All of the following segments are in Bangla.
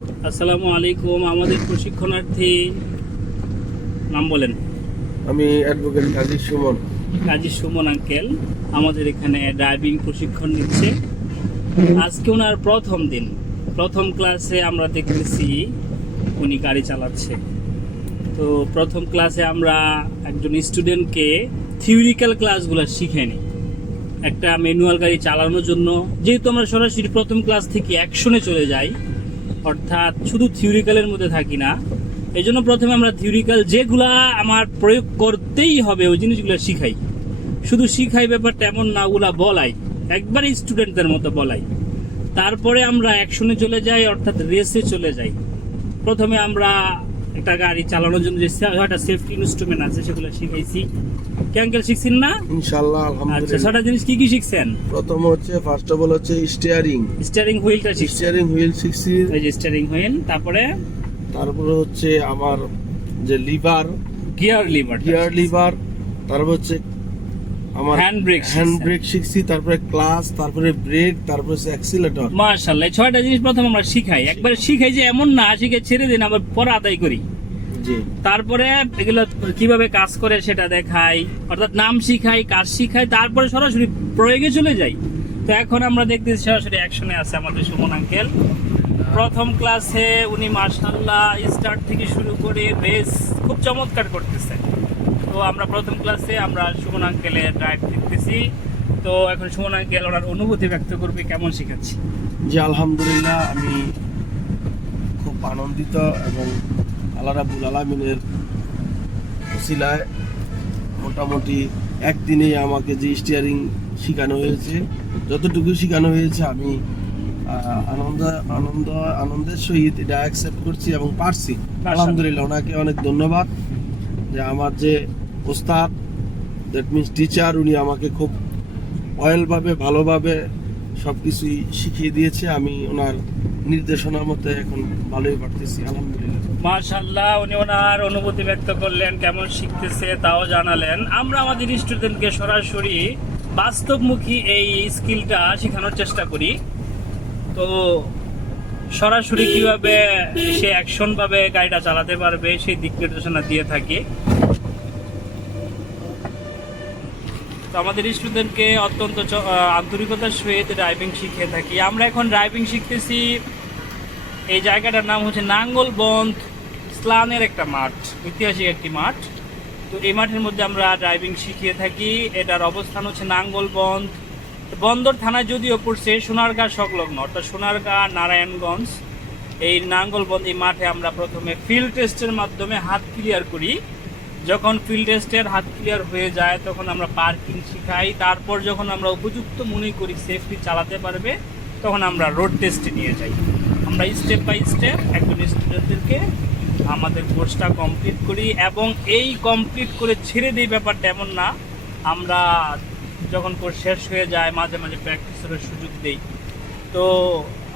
আসসালামু আলাইকুম। আমাদের প্রশিক্ষণার্থী নাম বলেন। আমি অ্যাডভোকেট কাজী সুমন। কাজী সুমন আঙ্কেল আমাদের এখানে ড্রাইভিং প্রশিক্ষণ নিচ্ছে। আজকে ওনার প্রথম দিন, প্রথম ক্লাসে আমরা দেখতেছি উনি গাড়ি চালাচ্ছে। তো প্রথম ক্লাসে আমরা একজন স্টুডেন্টকে থিওরিক্যাল ক্লাসগুলো শিখাইনি, একটা ম্যানুয়াল গাড়ি চালানোর জন্য। যেহেতু আমরা সরাসরি প্রথম ক্লাস থেকে অ্যাকশনে চলে যাই, অর্থাৎ শুধু থিওরিক্যালের মধ্যে থাকি না, এই জন্য প্রথমে আমরা থিওরিক্যাল যেগুলা আমার প্রয়োগ করতেই হবে ওই জিনিসগুলো শিখাই। শুধু শিখাই ব্যাপারটা এমন না, ওগুলা বলাই, একবারে স্টুডেন্টদের মতো বলাই। তারপরে আমরা অ্যাকশনে চলে যাই, অর্থাৎ রেসে চলে যাই। প্রথমে আমরা একটা গাড়ি চালানোর জন্য যে একটা সেফটি ইনস্ট্রুমেন্ট আছে সেগুলো শিখাইছি। কি আঙ্কেল শিখছেন না? ইনশাআল্লাহ আচ্ছা, আলহামদুলিল্লাহ। ছটা জিনিস কি কি শিখছেন? প্রথম হচ্ছে ফার্স্ট অফ অল হচ্ছে স্টিয়ারিং হুইলটা শিখছি। স্টিয়ারিং হুইল শিখছি। এই যে স্টিয়ারিং হুইল, তারপরে হচ্ছে আমার যে লিভার, গিয়ার লিভার, তারপর হচ্ছে আমার হ্যান্ড ব্রেক শিখছি। তারপরে ক্লাচ, তারপরে ব্রেক, তারপরে হচ্ছে অ্যাক্সিলারেটর। মাশাআল্লাহ, ছয়টা জিনিস প্রথম আমরা শিখাই। একবারে শিখাই যে এমন না শিখে ছেড়ে দিন আবার পরে আদায় করি। জি। তারপরে এগুলো কিভাবে কাজ করে সেটা দেখাই, অর্থাৎ নাম শিখাই, কাজ শিখাই, তারপরে সরাসরি প্রয়োগে চলে যাই। তো এখন আমরা দেখতেছি সরাসরি অ্যাকশনে আছে আমাদের সুমন আঙ্কেল। প্রথম ক্লাসে উনি মাশাআল্লাহ স্টার্ট থেকে শুরু করে রেস খুব চমৎকার করতেছে। তো আমরা প্রথম ক্লাসে আমরা সুমন আঙ্কেলের ড্রাইভ দেখতেছি। তো এখন সুমন আঙ্কেল ওনার অনুভূতি ব্যক্ত করবে কেমন শিখাচ্ছি। জি আলহামদুলিল্লাহ, আমি খুব আনন্দিত এবং আল্লাহ রাব্বুল আলামিনের ওসিলায় মোটামুটি একদিনেই আমাকে যে স্টিয়ারিং শেখানো হয়েছে, যতটুকু শেখানো হয়েছে আমি আনন্দের সহিত এটা অ্যাকসেপ্ট করছি এবং পারছি আলহামদুলিল্লাহ। ওনাকে অনেক ধন্যবাদ যে আমার যে ওস্তাদ, দ্যাট মিনস টিচার, উনি আমাকে খুব ভালোভাবে সবকিছুই শিখিয়ে দিয়েছে। আমি ওনার নির্দেশনার মতো এখন ভালোই পারতেছি আলহামদুলিল্লাহ। মাশাআল্লাহ, উনি ওনার অনুভূতি ব্যক্ত করলেন, কেমন শিখতেছে তাও জানালেন। আমরা আমাদের স্টুডেন্টকে সরাসরি বাস্তবমুখী এই স্কিলটা শেখানোর চেষ্টা করি। তো সরাসরি কিভাবে সে অ্যাকশন ভাবে গাড়িটা চালাতে পারবে সেই দিক নির্দেশনা দিয়ে থাকি। তো আমাদের স্টুডেন্টকে অত্যন্ত আন্তরিকতার সহিত ড্রাইভিং শিখিয়ে থাকি। আমরা এখন ড্রাইভিং শিখতেছি। এই জায়গাটার নাম হচ্ছে নাঙ্গলবন্ধ স্লানের একটা মাঠ, ঐতিহাসিক একটি মাঠ। তো এই মাঠের মধ্যে আমরা ড্রাইভিং শিখিয়ে থাকি। এটার অবস্থান হচ্ছে নাঙ্গলবন্ধ। বন্দর থানায় যদিও পড়ছে সোনারগাঁ সংলগ্ন, অর্থাৎ সোনারগাঁ নারায়ণগঞ্জ। এই নাঙ্গলবন্ধ এই মাঠে আমরা প্রথমে ফিল্ড টেস্টের মাধ্যমে হাত ক্লিয়ার করি। যখন ফিল্ড টেস্টের হাত ক্লিয়ার হয়ে যায় তখন আমরা পার্কিং শিখাই। তারপর যখন আমরা উপযুক্ত মনে করি সেফটি চালাতে পারবে তখন আমরা রোড টেস্টে নিয়ে যাই। আমরা স্টেপ বাই স্টেপ একজন স্টুডেন্টদেরকে আমাদের কোর্সটা কমপ্লিট করি এবং এই কমপ্লিট করে ছেড়ে দিই ব্যাপারটা এমন না। আমরা যখন কোর্স শেষ হয়ে যায় মাঝে মাঝে প্র্যাকটিসের সুযোগ দিই। তো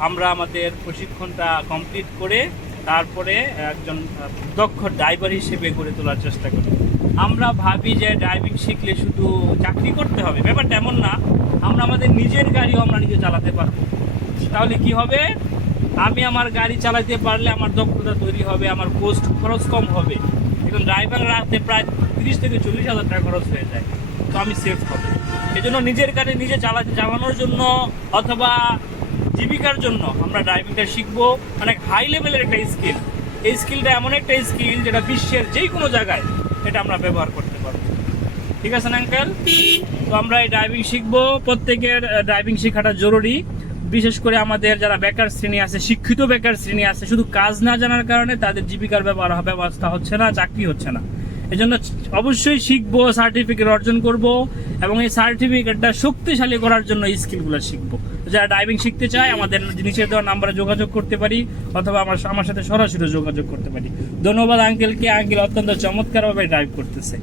আমরা আমাদের প্রশিক্ষণটা কমপ্লিট করে তারপরে একজন দক্ষ ড্রাইভার হিসেবে গড়ে তোলার চেষ্টা করি। আমরা ভাবি যে ড্রাইভিং শিখলে শুধু চাকরি করতে হবে, ব্যাপারটা এমন না। আমরা আমাদের নিজের গাড়িও আমরা নিজে চালাতে পারবো। তাহলে কি হবে? আমি আমার গাড়ি চালাতে পারলে আমার দক্ষতা তৈরি হবে, আমার খরচ কম হবে। এখন ড্রাইভার রাখতে প্রায় 30 থেকে 40 হাজার টাকা খরচ হয়ে যায়। তো আমি সেফ হবে। এই জন্য নিজের গাড়ি নিজে চালানোর জন্য অথবা জীবিকার জন্য আমরা ড্রাইভিংটা শিখবো। অনেক হাই লেভেলের একটা স্কিল। এই স্কিলটা এমন একটা স্কিল যেটা বিশ্বের যে কোনো জায়গায় এটা আমরা ব্যবহার করতে পারবো। ঠিক আছে না আঙ্কেল? তো আমরা এই ড্রাইভিং শিখবো। প্রত্যেকের ড্রাইভিং শেখাটা জরুরি। বিশেষ করে আমাদের যারা বেকার শ্রেণী আছে, শিক্ষিত বেকার শ্রেণী আছে, শুধু কাজ না জানার কারণে তাদের জীবিকার ব্যবস্থা হচ্ছে না, চাকরি হচ্ছে না। এই জন্য অবশ্যই শিখবো, সার্টিফিকেট অর্জন করব এবং এই সার্টিফিকেটটা শক্তিশালী করার জন্য এই স্কিলগুলো শিখবো। যারা ড্রাইভিং শিখতে চায় আমাদের নিচে দেওয়া নাম্বারে যোগাযোগ করতে পারি অথবা আমার সাথে সরাসরি যোগাযোগ করতে পারি। ধন্যবাদ আঙ্কেলকে। আঙ্কেল অত্যন্ত চমৎকারভাবে ড্রাইভ করতেছে।